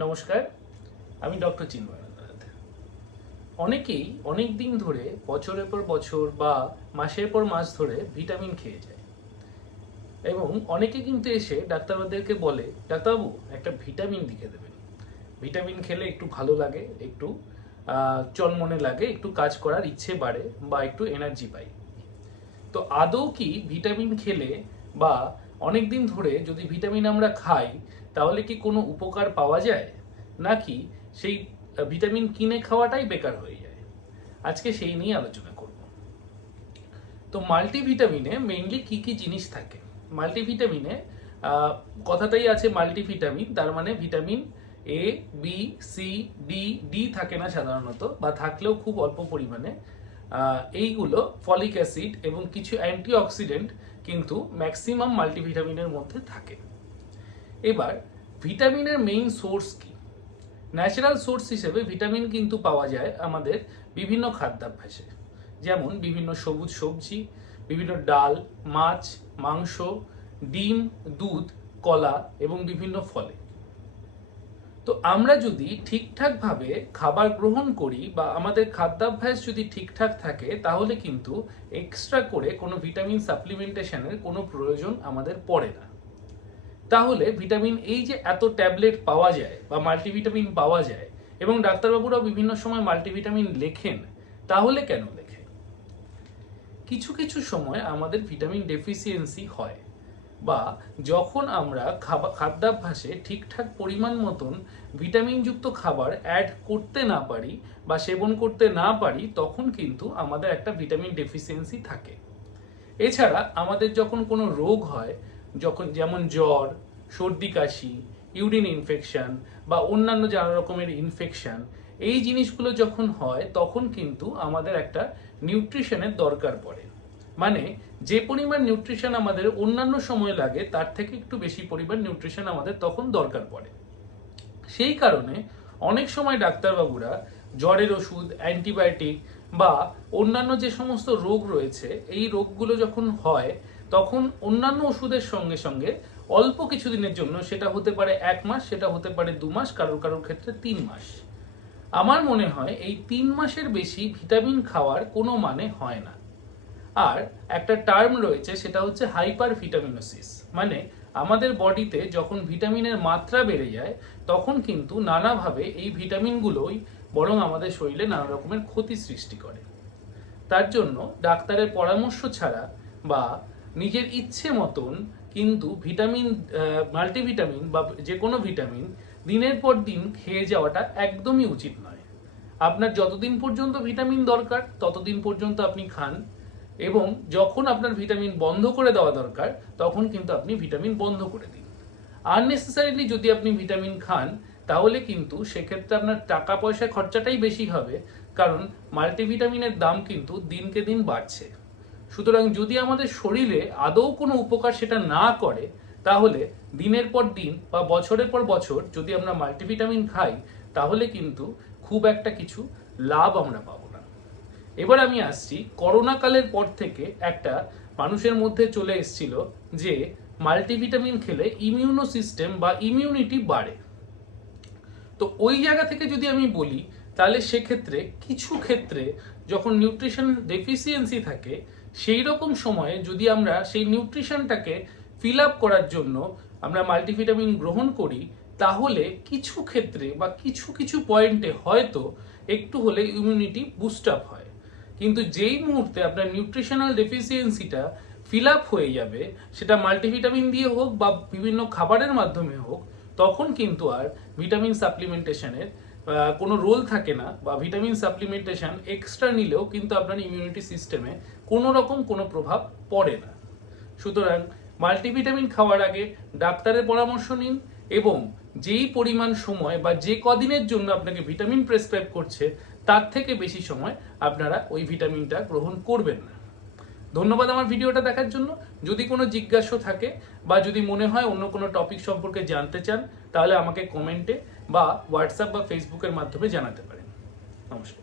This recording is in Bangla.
নমস্কার, আমি ডক্টর চিন্ময় অনেকেই অনেক দিন ধরে বছরের পর বছর বা মাসের পর মাস ধরে ভিটামিন খেয়ে যায়। এবং অনেকে কিন্তু এসে ডাক্তারবাবুদেরকে বলে, ডাক্তারবাবু, একটা ভিটামিন লিখে দেবেন। ভিটামিন খেলে একটু ভালো লাগে, একটু চনমনে লাগে, একটু কাজ করার ইচ্ছে বাড়ে বা একটু এনার্জি পাই। তো আদৌ কি ভিটামিন খেলে বা অনেক দিন ধরে যদি ভিটামিন আমরা খাই তাহলে কি কোনো উপকার পাওয়া যায়? নাকি সেই ভিটামিন কিনে খাওয়াটাই বেকার হয়ে যায়? আজকে সেই নিয়ে আলোচনা করব। তো মাল্টিভিটামিনে মেইনলি কি কি জিনিস থাকে? মাল্টিভিটামিনে কথাটাই আছে মাল্টিভিটামিন, তার মানে vitamin A B C D D থাকে না সাধারণত, বা থাকলেও খুব অল্প পরিমাণে। এইগুলো ফলিক অ্যাসিড এবং কিছু অ্যান্টিঅক্সিডেন্ট কিন্তু ম্যাক্সিমাম মাল্টিভিটামিনের মধ্যে থাকে। এবার, ভিটামিনের মেইন সোর্স কি? ন্যাচারাল সোর্স হিসেবে ভিটামিন কিন্তু পাওয়া যায় আমাদের বিভিন্ন খাদ্যাভ্যাসে। যেমন বিভিন্ন সবুজ সবজি, বিভিন্ন ডাল, মাছ, মাংস, ডিম, দুধ, কলা এবং বিভিন্ন ফলে। তো আমরা যদি ঠিকঠাকভাবে খাবার গ্রহণ করি বা আমাদের খাদ্যাভ্যাস যদি ঠিকঠাক থাকে, তাহলে কিন্তু এক্সট্রা করে কোনো ভিটামিন সাপ্লিমেন্টেশনের কোনো প্রয়োজন আমাদের পড়ে না। তাহলে ভিটামিন এই যে এত ট্যাবলেট পাওয়া যায় বা মাল্টিভিটামিন পাওয়া যায় এবং ডাক্তারবাবুরাও বিভিন্ন সময় মাল্টিভিটামিন লেখেন, তাহলে কেন লেখে? কিছু কিছু সময় আমাদের ভিটামিন ডেফিসিয়েন্সি হয় বা যখন আমরা খাবার খাদ্যাভ্যাসে ঠিকঠাক পরিমাণ মতন ভিটামিনযুক্ত খাবার অ্যাড করতে না পারি বা সেবন করতে না পারি, তখন কিন্তু আমাদের একটা ভিটামিন ডেফিসিয়েন্সি থাকে। এছাড়া আমাদের যখন কোনো রোগ হয় যখন যেমন জ্বর, সর্দি, কাশি, ইউরিন ইনফেকশন বা অন্যান্য নানা রকমের ইনফেকশন এই জিনিসগুলো যখন হয়, তখন কিন্তু আমাদের একটা নিউট্রিশনের দরকার পড়ে। মানে যে পরিমাণ নিউট্রিশন আমাদের অন্যান্য সময় লাগে, তার থেকে একটু বেশি পরিমাণ নিউট্রিশন আমাদের তখন দরকার পড়ে। সেই কারণে অনেক সময় ডাক্তারবাবুরা জ্বরের ওষুধ অ্যান্টিবায়োটিক বা অন্যান্য যে সমস্ত রোগ রয়েছে, এই রোগগুলো যখন হয় তখন অন্যান্য ওষুধের সঙ্গে সঙ্গে অল্প কিছুদিনের জন্য সেটা হতে পারে এক মাস, সেটা হতে পারে দু মাস, কারোর কারোর ক্ষেত্রে তিন মাস। আমার মনে হয় এই তিন মাসের বেশি ভিটামিন খাওয়ার কোনো মানে হয় না। আর একটা টার্ম রয়েছে, সেটা হচ্ছে হাইপার ভিটামিনোসিস মানে আমাদের বডিতে যখন ভিটামিনের মাত্রা বেড়ে যায়, তখন কিন্তু নানাভাবে এই ভিটামিনগুলোই বরং আমাদের শরীরে নানা রকমের ক্ষতি সৃষ্টি করে। তার জন্য ডাক্তারের পরামর্শ ছাড়া বা নিজের ইচ্ছে মতন কিন্তু ভিটামিন মাল্টিভিটামিন বা যে কোনো ভিটামিন দিনের পর দিন খেয়ে যাওয়াটা একদমই উচিত নয়। আপনার যতদিন পর্যন্ত ভিটামিন দরকার, ততদিন পর্যন্ত আপনি খান এবং যখন আপনার ভিটামিন বন্ধ করে দেওয়া দরকার, তখন কিন্তু আপনি ভিটামিন বন্ধ করে দিন। আননেসেসারিলি যদি আপনি ভিটামিন খান, তাহলে কিন্তু সেক্ষেত্রে আপনার টাকা পয়সা খরচাটাই বেশি হবে, কারণ মাল্টিভিটামিনের দাম কিন্তু দিনকে দিন বাড়ছে। সুতরাং যদি আমাদের শরীরে আদৌ কোনো উপকার সেটা না করে, তাহলে দিনের পর দিন বা বছরের পর বছর যদি আমরা মাল্টিভিটামিন খাই, তাহলে কিন্তু খুব একটা কিছু লাভ আমরা পাবো না। এবার আমি আসছি করোনা কালের পর থেকে একটা মানুষের মধ্যে চলে এসেছিল যে মাল্টিভিটামিন খেলে ইমিউনো সিস্টেম বা ইমিউনিটি বাড়ে। তো ওই জায়গা থেকে যদি আমি বলি, তাহলে সেক্ষেত্রে কিছু ক্ষেত্রে যখন নিউট্রিশন ডেফিসিয়েন্সি থাকে সেই রকম সময়ে যদি আমরা সেই নিউট্রিশনটাকে ফিল আপ করার জন্য আমরা মাল্টিভিটামিন গ্রহণ করি, তাহলে কিছু ক্ষেত্রে বা কিছু কিছু পয়েন্টে হয়তো একটু হলে ইমিউনিটি বুস্ট আপ হয়। কিন্তু যেই মুহূর্তে আপনার নিউট্রিশনাল ডেফিসিয়েন্সিটা ফিল আপ হয়ে যাবে, সেটা মাল্টিভিটামিন দিয়ে হোক বা বিভিন্ন খাবারের মাধ্যমে হোক, তখন কিন্তু আর ভিটামিন সাপ্লিমেন্টেশনের কোনো রোল থাকে না বা ভিটামিন সাপ্লিমেন্টেশন এক্সট্রা নিলেও কিন্তু আপনার ইমিউনিটি সিস্টেমে কোনো রকম কোনো প্রভাব পড়ে না। সুতরাং মাল্টিভিটামিন খাওয়ার আগে ডাক্তারের পরামর্শ নিন এবং যেই পরিমাণ সময় বা যে কদিনের জন্য আপনাকে ভিটামিন প্রেসক্রাইব করছে, তার থেকে বেশি সময় আপনারা ওই ভিটামিনটা গ্রহণ করবেন না। ধন্যবাদ আমার ভিডিওটা দেখার জন্য। যদি কোনো জিজ্ঞাসা থাকে বা যদি মনে হয় অন্য কোনো টপিক সম্পর্কে জানতে চান, তাহলে আমাকে কমেন্টে বা হোয়াটসঅ্যাপ বা ফেসবুকের মাধ্যমে জানাতে পারেন। নমস্কার।